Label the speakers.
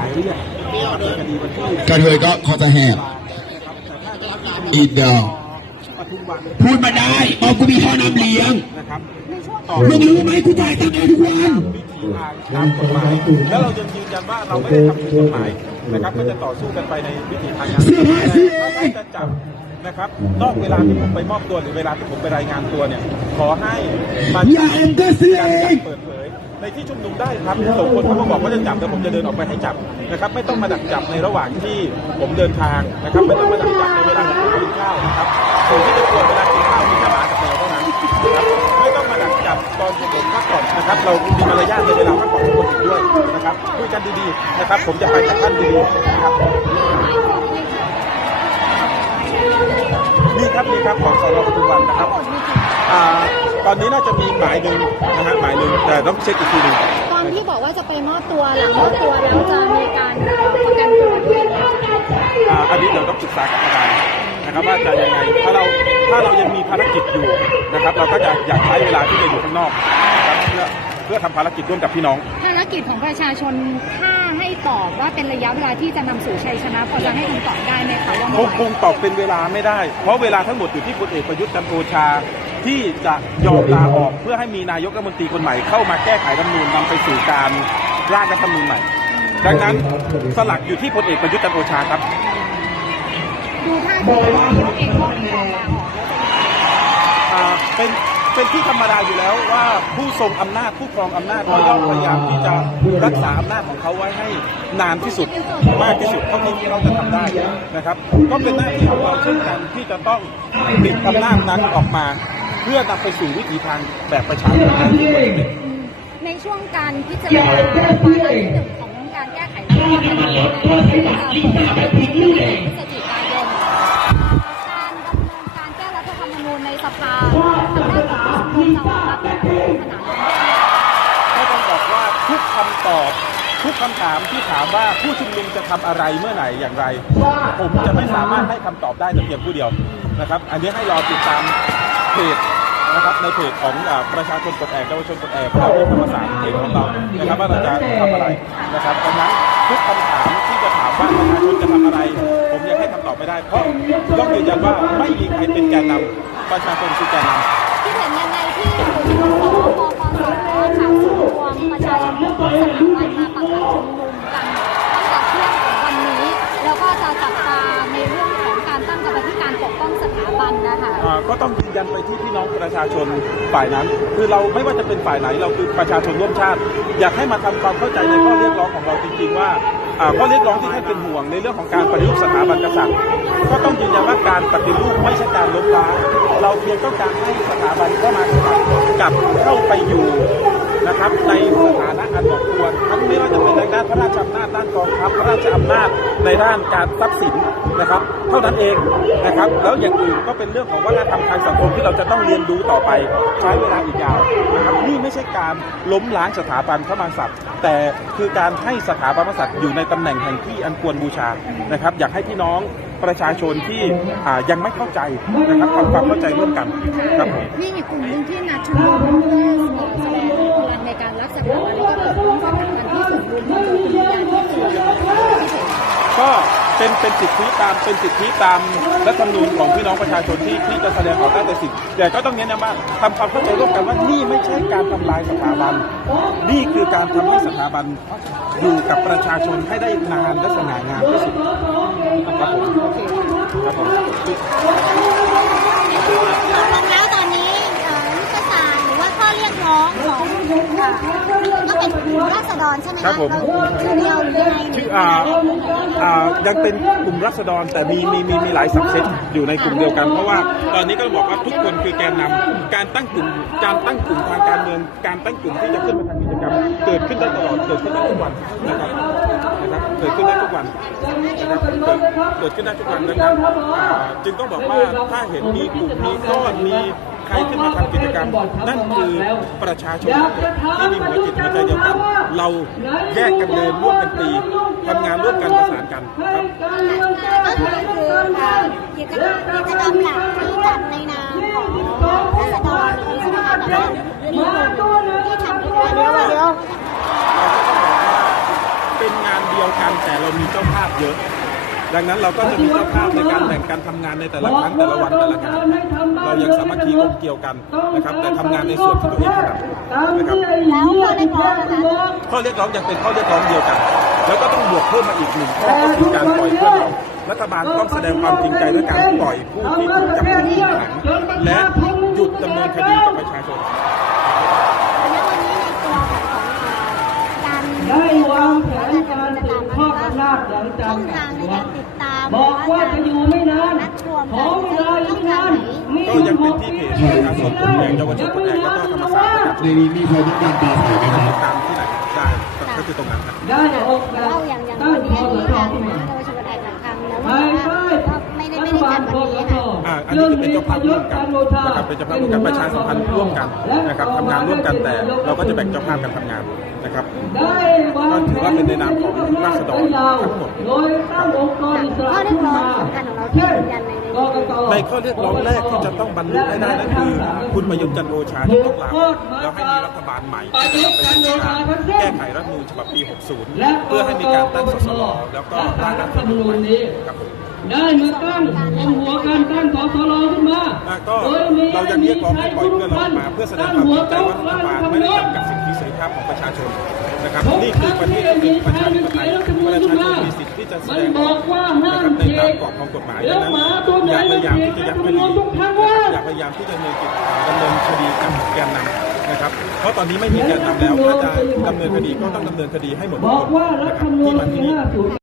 Speaker 1: ายเรียกในคดีวันที่
Speaker 2: กระเทยก็คอจะแหบอีดอก
Speaker 1: ปทุมวัน
Speaker 2: พูดมาได้บอกกูมีท่อน้ำเลี้ยง
Speaker 1: นะครับต่อ
Speaker 2: มึงรู้ไหมกูจ่ายตังค์เองทุกวัน
Speaker 1: วิธีทางตามกฎหมายแล้วเราจะยืนยันว่าเราไม่ได้ทำผิดกฎหมายนะครับก็จะต่อสู้กันไปในวิธีทางการ
Speaker 2: เสื้อผ้าสิ
Speaker 1: แต่ถ้าจะจับนะครับนอกเวลาที่ผมไปมอบตัวหรือเวลาที่ผมไปรายงานตัวเนี่ย ขอให้มา
Speaker 2: อย่าเอ็มก็ซื้อเอง
Speaker 1: เปิดเผย ในที่ชุมนุมได้ครับส่งคนเขามาบอกว่าจะจับแล้วผมจะเดินออกไปให้จับนะครับไม่ต้องมาดักจับในระหว่างที่ผมเดินทางนะครับไม่ต้องมาดักจับในเวลาที่ผมกินข้าวนะครับสิ่งที่จะกลัวเวลากินข้าวมีแค่หมากับแมวเท่านั้นนะครับไม่ต้องมาดักจับตอนที่ผมพักผ่อนนะครับ เรามีมารยาทในเวลาพักผ่อนของคนอื่นด้วยนะครับคุยกันดีๆนะครับ ผมจะไปกับท่านดีๆนะครับนี่ครับนี่ครับของสรปทุมวันนะครับอ่า ตอนนี้น่าจะมีหมายหนึ่งนะฮะหมายหนึ่งแต่ต้องเช็คอีกทีหนึ่ง
Speaker 3: ตอนที่บอกว่าจะไปมอบตัวหลังมอบตัวแล้วจะมีการเอ่อประกันตัวด้วยไหม
Speaker 1: อ่าอันนี้เราต้องศึกษากับทนายนะครับว่าจะยังไงถ้าเราถ้าเรายังมีภารกิจอยู่นะครับ เราก็จะอยากใช้เวลาที่จะอยู่ข้างนอกนะครับเพื่อเพื่อทำภารกิจร่วมกับพี่น้อง
Speaker 3: ภารกิจของประชาชนถ้าให้ตอบว่าเป็นระยะเวลาที่จะนำสู่ชัยชนะพอจะให้คำตอบได้ไหมคะว่า
Speaker 1: ค
Speaker 3: เมื่องไหร่
Speaker 1: คงตอบเป็นเวลาไม่ได้ เพราะเวลาทั้งหมดอยู่ที่พลเอกประยุทธ์จันทร์โอชา ที่จะยอมลาออกเพื่อให้มีนายกรัฐมนตรีคนใหม่เข้ามาแก้ไขรัฐธรรมนูญนำไปสู่การร่างรัฐธรรมนูญใหม่ ดังนั้นสลักอยู่ที่พลเอกประยุทธ์จันทร์โอชาครับ
Speaker 3: ดูท่าทีว่านายกเองก็มีการลาออกแล้ว
Speaker 1: อ่าเป็นเป็นที่ธรรมดาอยู่แล้วว่าผู้ทรงอำนาจผู้ครองอำนาจก็ย่อมพยายามที่จะรักษาอำนาจของเขาไว้ให้นานที่สุดมากที่สุดเท่าที่เราจะทำได้นะครับ ก็เป็นหน้าที่ของเราเช่นกันที่จะต้องปิดอำนาจนั้นออกมา เพื่อนำไปสู่วิถีทางแบบประชาธิปไตย
Speaker 3: ในช่วงการพิจารณาวาระที่หนึ่งของการแก้ไขรัฐธรรมนูญในวันที่จะเปิดในวันที่หนึ่งพฤศจิกายนการดำเนินการแก้รัฐธรรมนูญในสภาทางด้านของผู้ชุมนุมจะรับขนาด
Speaker 1: ก็ต้องบอกว่าทุกคำตอบทุกคำถามที่ถามว่าผู้ชุมนุมจะทำอะไรเมื่อไหร่อย่างไร ผมจะไม่สามารถให้คำตอบได้แต่เพียงผู้เดียวนะครับ อันนี้ให้รอติดตามเพจ นะครับในเพจของประชาชนกดแอกเยาวชนกดแอกเราที่ธรรมศาสตร์เพจของเรานะครับว่าเราจะทำอะไรนะครับดังนั้นทุกคำถามที่จะถามว่าประชาชนจะทำอะไร ผมยังให้คำตอบไม่ได้ เพราะต้องยืนยันว่าไม่มีใครเป็นแกนนำประชาชนคือแกนนำ
Speaker 3: คิดเห็นยังไงที่ ก็ต้อง
Speaker 1: ยืนยันไปที่พี่น้องประชาชนฝ่ายนั้น คือเราไม่ว่าจะเป็นฝ่ายไหนเราคือประชาชนร่วมชาติ อยากให้มาทำความเข้าใจในข้อเรียกร้องของเราจริงๆว่าข้อเรียกร้องที่ท่านเป็นห่วงในเรื่องของการปฏิรูปสถาบันกษัตริย์ ก็ต้องยืนยันว่าการปฏิรูปไม่ใช่การล้มล้างเราเพียงต้องการให้สถาบันเข้ามากลับเข้าไปอยู่ นะครับในสถานะอันเหมาะควรทั้งไม่ว่าจะเป็นในด้านพระราชอำนาจด้านกองทัพพระราชอำนาจในด้านการทรัพย์สินนะครับ เท่านั้นเองนะครับ แล้วอย่างอื่นก็เป็นเรื่องของวัฒนธรรมทางสังคมที่เราจะต้องเรียนรู้ต่อไปใช้เวลาอีกยาวนะครับนี่ไม่ใช่การล้มล้างสถาบันพระมหากษัตริย์ แต่คือการให้สถาบันพระมหากษัตริย์อยู่ในตำแหน่งแห่งที่อันควรบูชานะครับ อยากให้พี่น้องประชาชนที่อ่ายังไม่เข้าใจนะครับทำความเข้าใจร่วมกันครับผม
Speaker 3: มีอีกกลุ่มหนึ่งที่นัดชุมนุมเพื่อแสดงพลัง ในการรักสถาบันแล้วก็ปกป้องสถาบันที่สมบูรณ์ที่สุดอย่างที่สุด
Speaker 1: ก็เป็นเป็นสิทธิตามเป็นสิทธิตามรัฐธรรมนูญของพี่น้องประชาชนที่ที่จะแสดงออกได้แต่สิ่งแต่ก็ต้องเน้นย้ำว่าทำความเข้าใจร่วมกันว่านี่ไม่ใช่การทำลายสถาบัน นี่คือการทำให้สถาบันอยู่กับประชาชนให้ได้นานและสง่างามที่สุดครับผมครับผม
Speaker 3: ตกลงแล้วตอนนี้เอ่อยุทธศาสตร์หรือว่าข้อเรียกร้องของ อ่าก็เป็นกลุ่มราษฎรใช่ไหมคะเราชื่อเดียวหรือยังไง
Speaker 1: ชื่ออ่าอ่ายังเป็นกลุ่มรัษฎรแต่มีมีมีมีหลายสับเซตอยู่ในกลุ่มเดียวกัน เพราะว่าตอนนี้ก็บอกว่าทุกคนคือแกนนำการตั้งกลุ่มการตั้งกลุ่มทางการเมือง การตั้งกลุ่มที่จะขึ้นมาทำกิจกรรมเกิดขึ้นได้ตลอดเกิดขึ้นได้ทุกวันนะครับนะครับเกิดขึ้นได้ทุกวันนะครับเกิดเกิดขึ้นได้ทุกวันดังนั้นอ่าจึงต้องบอกว่าถ้าเห็นมีกลุ่มมีก้อนมีใครขึ้นมาทำกิจกรรม นั่นคือประชาชนที่มีหัวจิตหัวใจเดียวกัน เราแยกกันเดินร่วมกันตีทำงานร่วมกันประสานกันครับ
Speaker 3: ก็คือคืออ่ากิจกรรมกิจกรรมหลักที่จัดในนามของราษฎรหรือใช่ไหมคะแต่ว่ามีกลุ่มที่ทำกิจกรรมเดียวเดียว
Speaker 1: เราก็ต้องบอกว่าเป็นงานเดียวดียวกันแต่เรามีเจ้าภาพเยอะ ดังนั้นเราก็จะมีเจ้าภาพในการแบ่งการทำงานในแต่ละครั้งแต่ละวันแต่ละงานเรายังสามัคคีกลมเกลียวกันนะครับ แต่ทำงานในส่วนที่ตัวเองถนัดนะครับ
Speaker 3: แล้วข้อเรียกร้องนะคะ
Speaker 1: ข้อเรียกร้องยังเป็นข้อเรียกร้องเดียวกัน แล้วก็ต้องบวกเพิ่มมาอีกหนึ่งข้อก็คือการปล่อยเพื่อนเรารัฐบาลต้องแสดงความจริงใจในการปล่อยผู้ที่ถูกจับกุมที่ขังและหยุดดำเนินคดีกับประชาชน
Speaker 3: ณวันนี้ในตัวของการ
Speaker 2: ได้วางแผนการ
Speaker 3: ช่
Speaker 2: ก
Speaker 3: องทางในการติดตาม
Speaker 2: บอกว่าจะอยู่ไม่นาน
Speaker 3: นัดรวม
Speaker 2: ข
Speaker 3: กั
Speaker 2: อนเวลาอีกนานมี
Speaker 1: ก็ยังเป็นที่เพจประชาชนคนแดงเยาวชนคนแดงแล้วก็ธรรมศาสตร์นะครับ
Speaker 4: ในนี้มีใครต้องการตีไข่ไหมครับ
Speaker 1: จ้าภาพร่วมกันนะครับเป็นเจ้าภาพร่วมกันประชาสัมพันธ์ร่วมกันนะครับทำงานร่วมกันแต่เราก็จะแบ่งเจ้าภาพกันทำงานนะครับ
Speaker 2: ได้วาง
Speaker 1: ก็ถือว่าเป็นในนามของราษฎรทั้งหมด
Speaker 2: โดยตั้งองค์กรอิสระ
Speaker 3: ข้อเรีย
Speaker 2: ขึ้
Speaker 3: ก
Speaker 2: น
Speaker 3: ร้อง
Speaker 2: มา
Speaker 3: สำคัญของเราที่ยืนยันใน ใน
Speaker 2: กกต
Speaker 1: ในข้อเรียกร้องแรกที่จะต้องบรรลุให้ได้นั่นคือ คุณประยุทธ์จันทร์โอชาจะต้องลาออกแล้วให้มีรัฐบาลใหม่ที่จะเป็นการแก้ไขรัฐธรรมนูญฉบับปี 60 เพื่อให้มีการตั้งสสรแล้วก็ร่างรัฐธรรมนูญใหม่ครับผม
Speaker 2: ได้มาตั้งเป็นหัวการตั้งสสรขึ้นมา
Speaker 1: อะก็
Speaker 2: โดยมี
Speaker 1: เรายังเรียกร้องให้ปล่อยเพื่อนเราออกมา เพื่อแสดงความจริงใจว่ารัฐบาลไม่ได้จำกัดสิทธิเสรีภาพของประชาชนนะครับนี่คือประเทศที่เป็นประชาธิปไตยประชาชนมีสิ ทธิที่จะแส
Speaker 2: มัน
Speaker 1: ดง
Speaker 2: บ
Speaker 1: อ
Speaker 2: อ
Speaker 1: อก
Speaker 2: กว่า
Speaker 1: นะ
Speaker 2: ห้า
Speaker 1: ครั
Speaker 2: ม
Speaker 1: บใน
Speaker 2: เท
Speaker 1: ตาม
Speaker 2: ค
Speaker 1: กรอบของกฎหมาย
Speaker 2: แล้
Speaker 1: ดั
Speaker 2: ว
Speaker 1: งนั้น
Speaker 2: หมาตัวไหน
Speaker 1: อย่าพยายามที่จะยัดคดี
Speaker 2: ทุกทางว่า
Speaker 1: อย่าพยายามที่จะดำเนินคดีดำเนินคดีกับแกนนำนะครับ เพราะตอนนี้ไม่มีแกนนำแล้วถ้าจะดำเนินคดีก็ต้องดำเนินคดีให้หมดทุ
Speaker 2: บ
Speaker 1: ก
Speaker 2: อก
Speaker 1: คน
Speaker 2: ว่ารั
Speaker 1: นะ
Speaker 2: ฐ
Speaker 1: ค
Speaker 2: ธร
Speaker 1: รับ
Speaker 2: รมนู
Speaker 1: ที่
Speaker 2: ญ
Speaker 1: มา
Speaker 2: ปี
Speaker 1: ที่นี่
Speaker 2: 50